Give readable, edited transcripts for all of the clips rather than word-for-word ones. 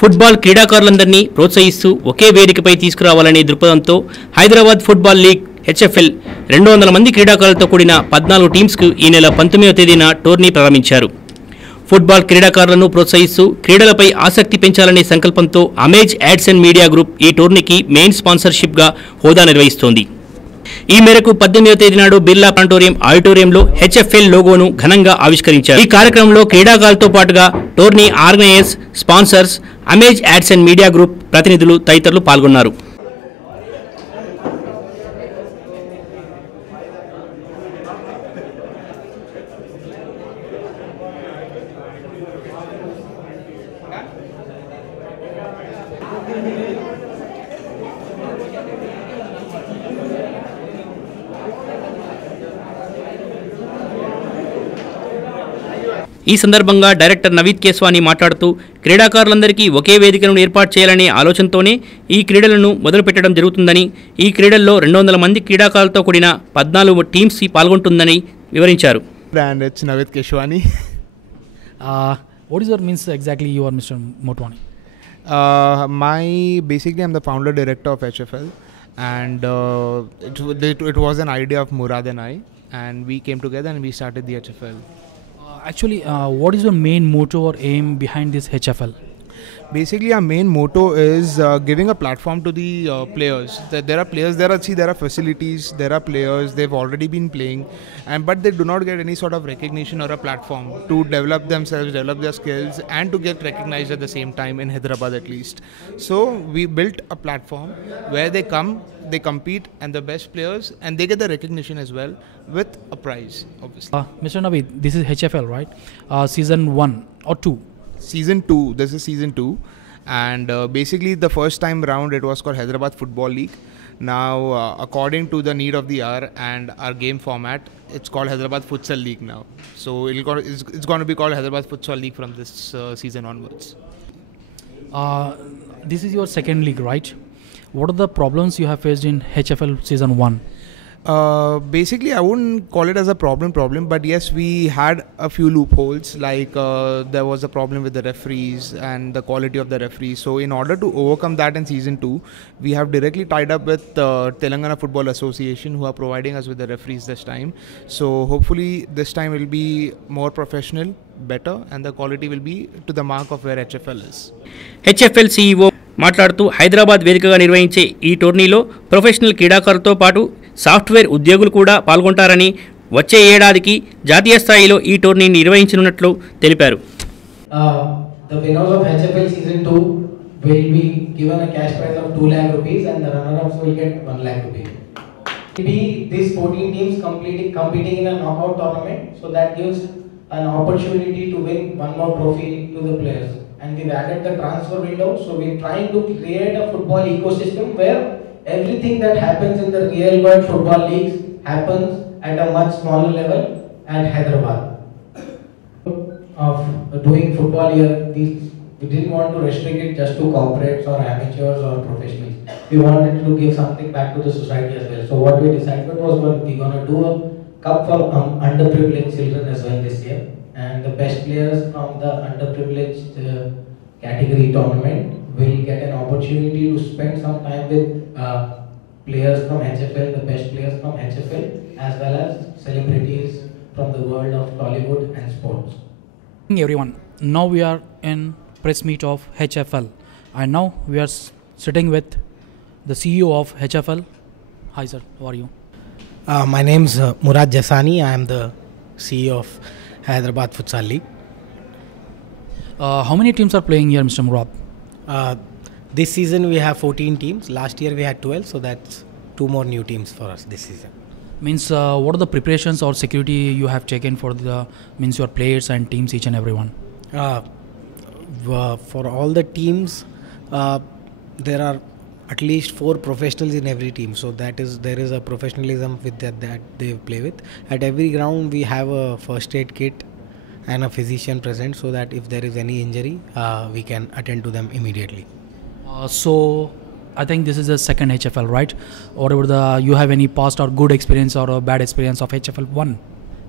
Football క్రీడాకారులందరినీ ప్రోత్సహిస్తూ ఒకే వేదికపై తీసుకురావాలనే దృక్పథంతో హైదరాబాద్ ఫుట్బాల్ లీగ్ హెచ్ఎఫ్ఎల్ 200 మంది క్రీడాకారులతో కూడిన 14 టీమ్స్కు ఈ నెల 19వ తేదీన టోర్నీ ప్రారంభించారు. ఫుట్బాల్ క్రీడాకారులను ప్రోత్సహిస్తూ క్రీడలపై ఆసక్తి పెంచాలనే సంకల్పంతో amaze ads and media group ఈ టోర్నీకి మెయిన్ స్పాన్సర్షిప్గా హోదా నిర్వహిస్తోంది. ఈ మేరకు 18వ తేదీ నాడు బిర్లా ప్లానిటోరియం ఆడిటోరియంలో హెచ్ఎఫ్ఎల్ లోగోను ఘనంగా ఆవిష్కరించారు. ఈ కార్యక్రమంలో క్రీడాకారులతో పాటుగా tourney organisers, sponsors, amaze ads and media group ప్రతినిధులు తదితరులు పాల్గొన్నారు. ఈ సందర్భంగా డైరెక్టర్ నవీద్ కేస్వాని మాట్లాడుతూ క్రీడాకారులందరికీ ఒకే వేదికను ఏర్పాటు చేయాలనే ఆలోచనతోనే ఈ క్రీడలను మొదలుపెట్టడం జరుగుతుందని, ఈ క్రీడల్లో 200 మంది క్రీడాకారులతో కూడిన 14 టీమ్స్ పాల్గొంటుందని వివరించారు. And it's Navit Keshwani. What is your means exactly you are Mr. Motwani? Basically I'm the founder director of HFL, and it was an idea of Murad and I, and we came together and we started the HFL. Actually, what is your main motto or aim behind this HFL? Basically, our main motto is giving a platform to the players. There are players, there are facilities, there are players, they've already been playing, but they do not get any sort of recognition or a platform to develop themselves, develop their skills, and to get recognized at the same time in Hyderabad at least. So we built a platform where they come, they compete, and the best players, and they get the recognition as well with a prize, obviously. Mr. Naveed, this is HFL, right? Season 1 or 2? Season 2. This is season 2, and basically the first time round it was called Hyderabad Football League. Now, according to the need of the hour and our game format, it's called Hyderabad Futsal League now. So it's going to be called Hyderabad Futsal League from this season onwards. This is your second league, right? What are the problems you have faced in HFL season 1? Basically, I wouldn't call it as a problem, but yes, we had a few loopholes. Like there was a problem with the referees and the quality of the referees. So in order to overcome that in season 2, we have directly tied up with Telangana Football Association, who are providing us with the referees this time. So hopefully this time will be more professional, better, and the quality will be to the mark of where HFL is. HFL CEO మాట్లాడుతూ హైదరాబాద్ వేదికగా నిర్వహించే ఈ టోర్నీలో professional క్రీడాకారులతో పాటు software ఉద్యోగులు కూడా పాల్గొంటారని, వచ్చే ఏడాదికి జాతీయ స్థాయిలో ఈ టోర్నీని నిర్వహించనున్నట్లు తెలిపారు. The winners of HFL season 2 will be given a cash prize of 2 lakh rupees, and the runner-ups will get 1 lakh rupees. These 14 teams competing in a knockout tournament, so that gives an opportunity to win one more trophy to the players. And we've added the transfer window, so we're trying to create a football ecosystem where everything that happens in the real world football leagues happens at a much smaller level at Hyderabad. Of doing football here, we didn't want to restrict it just to corporates or amateurs or professionals. We wanted to give something back to the society as well. So what we decided was, we're going to do a cup for underprivileged children as well this year. And the best players from the underprivileged category tournament will get an opportunity to spend some time with players from HFL, the best players from HFL, as well as celebrities from the world of Tollywood and sports. Everyone, now we are in press meet of HFL, and now we are sitting with the CEO of HFL. Hi sir, how are you? My name is Murad Jasani. I am the CEO of Hyderabad Futsal League. How many teams are playing here, Mr. Murad? This season we have 14 teams. Last year we had 12, so that's 2 more new teams for us this season. Means what are the preparations or security you have taken for your players and teams, each and everyone? For all the teams, there are at least 4 professionals in every team, so there is a professionalism with that they play with. At every ground we have a first aid kit and a physician present, so that if there is any injury, we can attend to them immediately. So I think this is the second HFL, right? Whatever you have any past or good experience or a bad experience of HFL 1?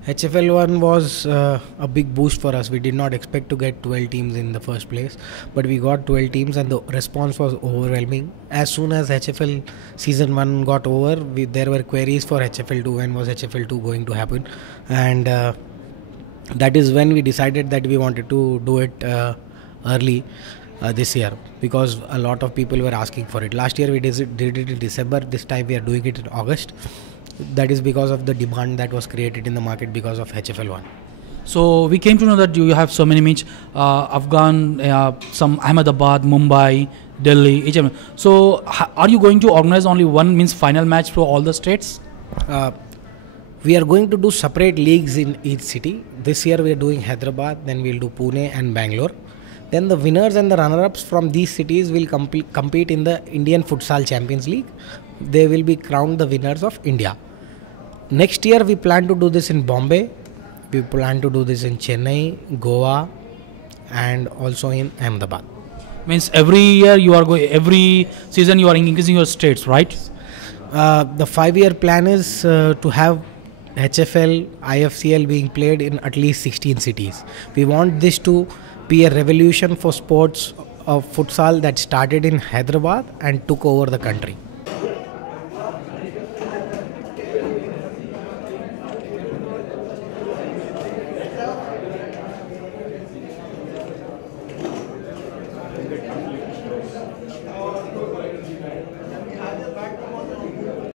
HFL 1 was a big boost for us. We did not expect to get 12 teams in the first place, but we got 12 teams and the response was overwhelming. As soon as HFL season 1 got over, there were queries for HFL 2. When was HFL 2 going to happen? And that is when we decided that we wanted to do it early this year, because a lot of people were asking for it. Last year we did it in December. This time we are doing it in August. That is because of the demand that was created in the market because of HFL 1. So we came to know that you have so many means, Afghan, some Ahmedabad, Mumbai, Delhi, each. So are you going to organize only one means final match for all the states? We are going to do separate leagues in each city. This year we are doing Hyderabad, then we'll do Pune and Bangalore. Then the winners and the runner-ups from these cities will compete in the Indian Futsal Champions League. They will be crowned the winners of India. Next year we plan to do this in Bombay. We plan to do this in Chennai, Goa, and also in Ahmedabad. Means every year you are going, every season you are increasing your states, right? The 5-year plan is to have HFL, IFCL being played in at least 16 cities. We want this to be a revolution for sports of futsal that started in Hyderabad and took over the country.